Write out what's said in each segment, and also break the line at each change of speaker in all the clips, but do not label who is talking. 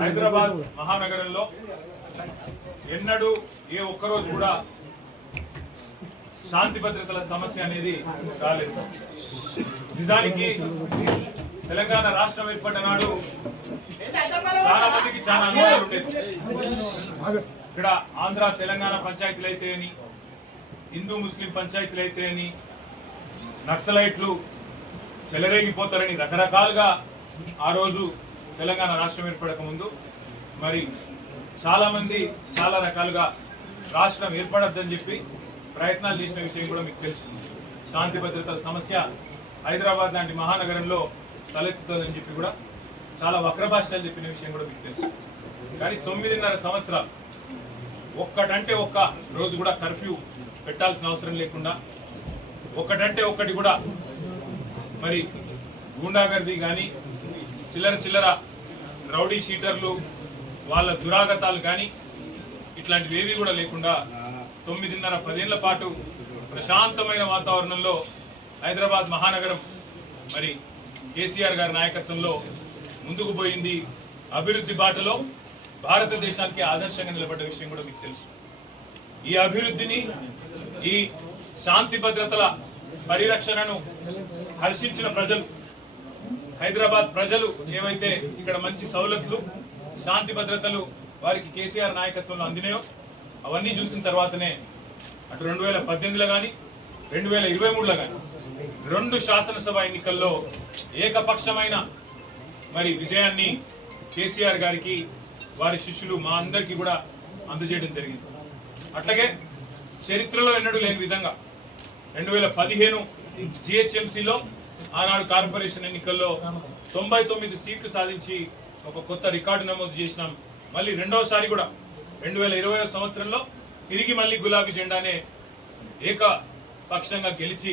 హైదరాబాద్ మహానగరంలో ఎన్నడూ ఏ ఒక్కరోజు కూడా శాంతి భద్రతల సమస్య అనేది రాలేదు. నిజానికి తెలంగాణ రాష్ట్రం ఏర్పడిన నాడు చాలా మందికి చాలా అనుమానాలు ఉండేది ఇక్కడ ఆంధ్ర తెలంగాణ పంచాయతీలు అయితేని హిందూ ముస్లిం పంచాయతీలు అయితేని నక్సలైట్లు చెలరేగిపోతారని రకరకాలుగా ఆ రోజు తెలంగాణ రాష్ట్రం ఏర్పడక ముందు మరి చాలామంది చాలా రకాలుగా రాష్ట్రం ఏర్పడద్దని చెప్పి ప్రయత్నాలు చేసిన విషయం కూడా మీకు తెలుస్తుంది. శాంతి భద్రతల సమస్య హైదరాబాద్ లాంటి మహానగరంలో తలెత్తుతుందని చెప్పి కూడా చాలా వక్ర భాషలు చెప్పిన విషయం కూడా మీకు తెలుసు. కానీ తొమ్మిదిన్నర సంవత్సరాలు ఒక్కటంటే ఒక్క రోజు కూడా కర్ఫ్యూ పెట్టాల్సిన అవసరం లేకుండా ఒక్కటంటే ఒక్కటి కూడా మరి గూండాగర్ది కానీ చిల్లర చిల్లర రౌడీ షీటర్లు వాళ్ళ దురాగతాలు కానీ ఇట్లాంటివి ఏవి కూడా లేకుండా తొమ్మిదిన్నర పదేళ్ళ పాటు ప్రశాంతమైన వాతావరణంలో హైదరాబాద్ మహానగరం మరి కేసీఆర్ గారి నాయకత్వంలో ముందుకు పోయింది అభివృద్ధి బాటలో భారతదేశానికి ఆదర్శంగా నిలబడ్డ విషయం కూడా మీకు తెలుసు. ఈ అభివృద్ధిని ఈ శాంతి భద్రతల పరిరక్షణను హర్షించిన ప్రజలు హైదరాబాద్ ప్రజలు ఏవైతే ఇక్కడ మంచి సౌలతులు శాంతి భద్రతలు వారికి కేసీఆర్ నాయకత్వంలో అందినాయో అవన్నీ చూసిన తర్వాతనే అటు రెండు వేల పద్దెనిమిదిలో కానీ రెండు వేల ఇరవై మూడులో కానీ రెండు శాసనసభ ఎన్నికల్లో ఏకపక్షమైన మరి విజయాన్ని కేసీఆర్ గారికి వారి శిష్యులు మా అందరికీ కూడా అందజేయడం జరిగింది. అట్లాగే చరిత్రలో ఎన్నడూ లేని విధంగా రెండు వేల పదిహేను జిహెచ్ఎంసీలో ఆనాడు కార్పొరేషన్ ఎన్నికల్లో తొంభై తొమ్మిది సీట్లు సాధించి ఒక కొత్త రికార్డు నమోదు చేసినాం. మళ్ళీ రెండవసారి కూడా రెండు వేల ఇరవై సంవత్సరంలో తిరిగి మళ్ళీ గులాబీ జెండానే ఏకపక్షంగా గెలిచి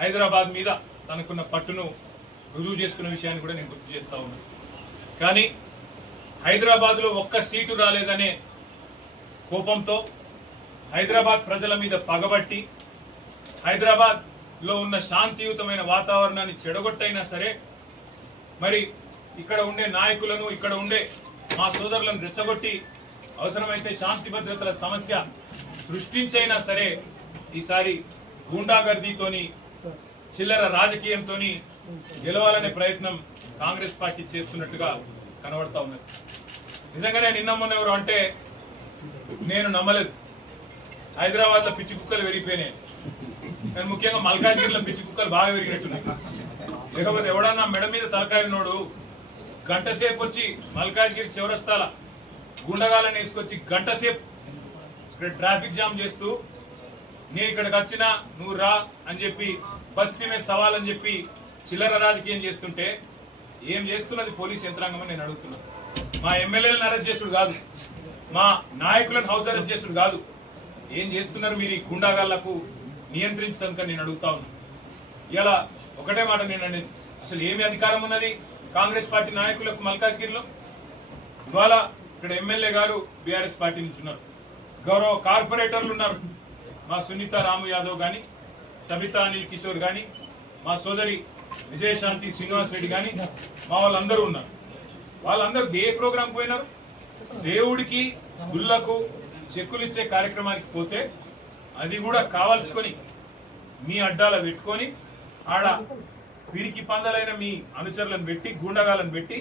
హైదరాబాద్ మీద తనకున్న పట్టును రుజువు చేసుకున్న విషయాన్ని కూడా నేను గుర్తు చేస్తా ఉన్నాను కానీ హైదరాబాద్లో ఒక్క సీటు రాలేదనే కోపంతో హైదరాబాద్ ప్రజల మీద పగబట్టి హైదరాబాద్ లో ఉన్న శాంతియుతమైన వాతావరణాన్ని చెడగొట్టైనా సరే మరి ఇక్కడ ఉండే నాయకులను ఇక్కడ ఉండే మా సోదరులను రెచ్చగొట్టి అవసరమైతే శాంతి భద్రతల సమస్య సృష్టించైనా సరే ఈసారి గూండాగర్దీతోని చిల్లర రాజకీయంతోని గెలవాలనే ప్రయత్నం కాంగ్రెస్ పార్టీ చేస్తున్నట్టుగా కనబడతా ఉన్నది. నిజంగానే నిన్న మొన్న ఎవరు అంటే నేను నమ్మలేదు. హైదరాబాద్లో పిచ్చి కుక్కలు పెరిగిపోయినాయి. కానీ ముఖ్యంగా మల్కాజ్గిరిలో పిచ్చి కుక్కలు బాగా పెరిగినట్టున్నాయి లేకపోతే ఎవడన్నా మెడ మీద తలకాయనోడు గంట సేపు వచ్చి మల్కాజ్గిరి చివరస్తాల గుండగాలను వేసుకొచ్చి గంట సేపు ఇక్కడ ట్రాఫిక్ జామ్ చేస్తూ నేను ఇక్కడికి వచ్చినా నువ్వు రా అని చెప్పి బస్తీ మీద సవాల్ అని చెప్పి చిల్లర రాజకీయం చేస్తుంటే ఏం చేస్తున్నది పోలీస్ యంత్రాంగం నేను అడుగుతున్నా మా ఎమ్మెల్యేలను అరెస్ట్ చేసుడు కాదు మా నాయకులను హౌస్ అరెస్ట్ చేసుడు కాదు. ఏం చేస్తున్నారు మీరు ఈ గుండాగాళ్ళకు నియంత్రించడానికి నేను అడుగుతా ఉన్నాను ఇలా ఒకటే మాట నేను అనేది అసలు ఏమి అధికారం ఉన్నది కాంగ్రెస్ పార్టీ నాయకులకు మల్కాజ్గిరిలో? ఇవాళ ఇక్కడ ఎమ్మెల్యే గారు బీఆర్ఎస్ పార్టీ నుంచి ఉన్నారు. గౌరవ కార్పొరేటర్లు ఉన్నారు. మా సునీత రాము యాదవ్ కానీ సబితా అనిల్ కిషోర్ కానీ మా సోదరి విజయశాంతి శ్రీనివాస్ రెడ్డి కానీ మా వాళ్ళందరూ ఉన్నారు. వాళ్ళందరూ ఏ ప్రోగ్రాం పోయినారు? దేవుడికి గుళ్ళకు చెక్కులు ఇచ్చే కార్యక్రమానికి పోతే అది కూడా కావాల్సుకొని మీ అడ్డాల పెట్టుకొని ఆడ వీరికి పందలైన మీ అనుచరులను పెట్టి గూండగాలను పెట్టి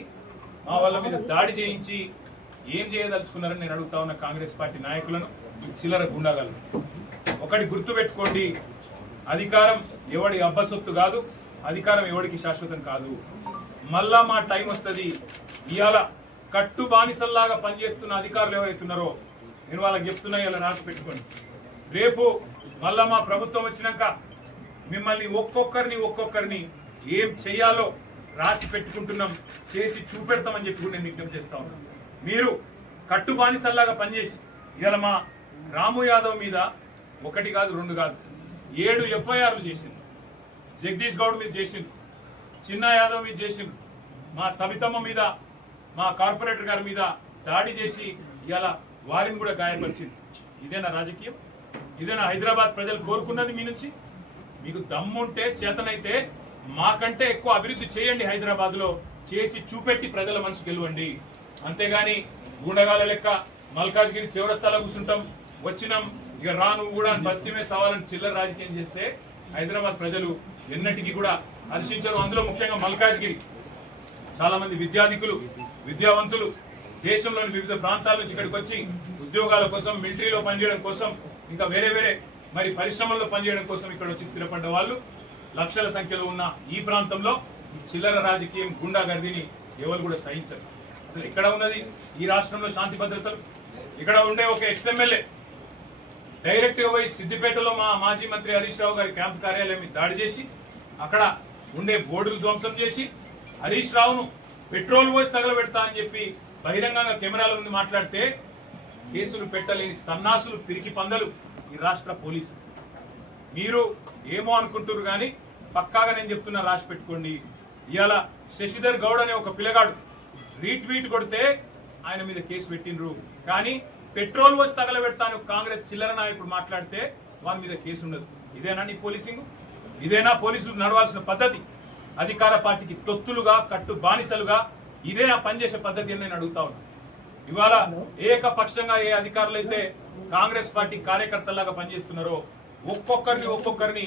మా వాళ్ళ మీద దాడి చేయించి ఏం చేయదలుచుకున్నారని నేను అడుగుతా ఉన్న కాంగ్రెస్ పార్టీ నాయకులను చిల్లర గుండాగాలను ఒకటి గుర్తు పెట్టుకోండి అధికారం ఎవడి అబ్బసొత్తు కాదు అధికారం ఎవడికి శాశ్వతం కాదు. మళ్ళా మా టైం వస్తుంది. ఇవాళ కట్టు బానిసల్లాగా పనిచేస్తున్న అధికారులు ఎవరైతున్నారో నేను వాళ్ళకి చెప్తున్నా ఇలా రాసి పెట్టుకోండి. రేపు మళ్ళా మా ప్రభుత్వం వచ్చినాక మిమ్మల్ని ఒక్కొక్కరిని ఒక్కొక్కరిని ఏం చెయ్యాలో రాసి పెట్టుకుంటున్నాం చేసి చూపెడతామని చెప్పి కూడా నేను విజ్ఞప్తి చేస్తా ఉన్నాను మీరు కట్టు బానిసల్లాగా పనిచేసి ఇలా మా రాము యాదవ్ మీద ఒకటి కాదు రెండు కాదు ఏడు ఎఫ్ఐఆర్లు చేసింది జగదీష్ గౌడ్ మీద చేసింది చిన్న యాదవ్ మీద చేసింది మా సబితమ్మ మీద మా కార్పొరేటర్ గారి మీద దాడి చేసి ఇలా వారిని కూడా గాయపరిచింది ఇదేనా రాజకీయం? ఇదేనా హైదరాబాద్ ప్రజలు కోరుకున్నది మీ నుంచి. మీకు దమ్ముంటే చేతనైతే మాకంటే ఎక్కువ అభివృద్ధి చేయండి హైదరాబాద్లో చేసి చూపెట్టి ప్రజల మనసు గెలవండి. అంతేగాని గూండగాల లెక్క మల్కాజ్గిరి చివరస్తాలో కూర్చుంటాం వచ్చినాం ఇక రాను కూడా అని బస్తీమే సవాలని చిల్లర రాజకీయం చేస్తే హైదరాబాద్ ప్రజలు ఎన్నటికీ కూడా హర్షించరు. అందులో ముఖ్యంగా మల్కాజ్గిరి. చాలా మంది విద్యాధికులు విద్యావంతులు దేశంలోని వివిధ ప్రాంతాల నుంచి ఇక్కడికి వచ్చి ఉద్యోగాల కోసం మిలిటరీలో పనిచేయడం కోసం ఇంకా వేరే వేరే మరి పరిశ్రమల్లో పనిచేయడం కోసం ఇక్కడ వచ్చి స్థిరపడ్డ వాళ్ళు లక్షల సంఖ్యలో ఉన్న ఈ ప్రాంతంలో ఈ చిల్లర రాజకీయం గుండాగర్దిని ఎవరు కూడా సహించరు. అసలు ఇక్కడ ఉన్నది? ఈ రాష్ట్రంలో శాంతి భద్రతలు? ఇక్కడ ఉండే ఒక ఎక్స్ఎమ్మెల్యే డైరెక్ట్గా పోయి సిద్దిపేటలో మా మాజీ మంత్రి హరీష్ రావు గారి క్యాంప్ కార్యాలయం దాడి చేసి అక్కడ ఉండే బోర్డులు ధ్వంసం చేసి హరీష్ రావును పెట్రోల్ పోసి తగలబెడతా అని చెప్పి బహిరంగంగా కెమెరాల ముందు మాట్లాడితే కేసులు పెట్టలేని సన్నాసులు పిరికి పందలు ఈ రాష్ట్ర పోలీసులు. మీరు ఏమో అనుకుంటున్నారు కానీ పక్కాగా నేను చెప్తున్నా రాసి పెట్టుకోండి. ఇవాళ శశిధర్ గౌడ్ అనే ఒక పిల్లగాడు రీట్వీట్ కొడితే ఆయన మీద కేసు పెట్టిండ్రు. కానీ పెట్రోల్ వచ్చి తగలబెడతాను కాంగ్రెస్ చిల్లర నాయకుడు మాట్లాడితే వాని మీద కేసు ఉండదు. ఇదేనా నీ పోలీసింగ్? ఇదేనా పోలీసులు నడవాల్సిన పద్ధతి? అధికార పార్టీకి తొత్తులుగా కట్టు బానిసలుగా ఇదే నా పనిచేసే పద్ధతి అని నేను అడుగుతా ఉన్నాను ఇవాళ ఏకపక్షంగా ఏ అధికారులు అయితే కాంగ్రెస్ పార్టీ కార్యకర్తలాగా పనిచేస్తున్నారో ఒక్కొక్కరిని ఒక్కొక్కరిని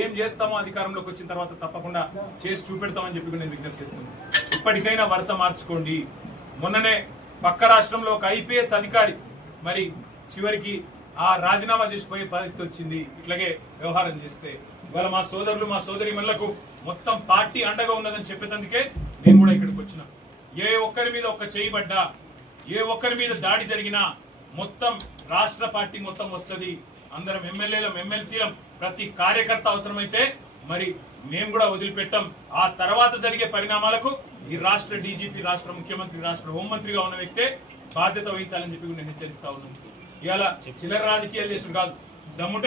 ఏం చేస్తామో అధికారంలోకి వచ్చిన తర్వాత తప్పకుండా చేసి చూపెడతామని చెప్పి నేను విజ్ఞప్తి చేస్తున్నాను. ఇప్పటికైనా వరుస మార్చుకోండి. మొన్ననే పక్క రాష్ట్రంలో ఒక ఐపీఎస్ అధికారి మరి చివరికి ఆ రాజీనామా చేసిపోయే పరిస్థితి వచ్చింది. ఇట్లాగే వ్యవహారం చేస్తే ఇవాళ మా సోదరులు మా సోదరి మొత్తం పార్టీ అండగా ఉన్నదని చెప్పేటందుకే నేను కూడా ఇక్కడికి వచ్చిన. ఏ ఒక్కరి మీద ఒక్క చేయబడ్డా ఏ ఒక్కరి మీద దాడి జరిగినా మొత్తం రాష్ట్ర పార్టీ మొత్తం వస్తుంది. అందరం ఎమ్మెల్యేలం ఎమ్మెల్సీలం ప్రతి కార్యకర్త అవసరమైతే మరి మేము కూడా వదిలిపెట్టాం. ఆ తర్వాత జరిగే పరిణామాలకు ఈ రాష్ట్ర డీజీపీ రాష్ట్ర ముఖ్యమంత్రి రాష్ట్ర హోంమంత్రిగా ఉన్న వ్యక్తే బాధ్యత వహించాలని చెప్పి నేను హెచ్చరిస్తా ఉన్నాను. ఇవాళ చిల్లర రాజకీయాలు చేసిన కాదు. దమ్ముంటే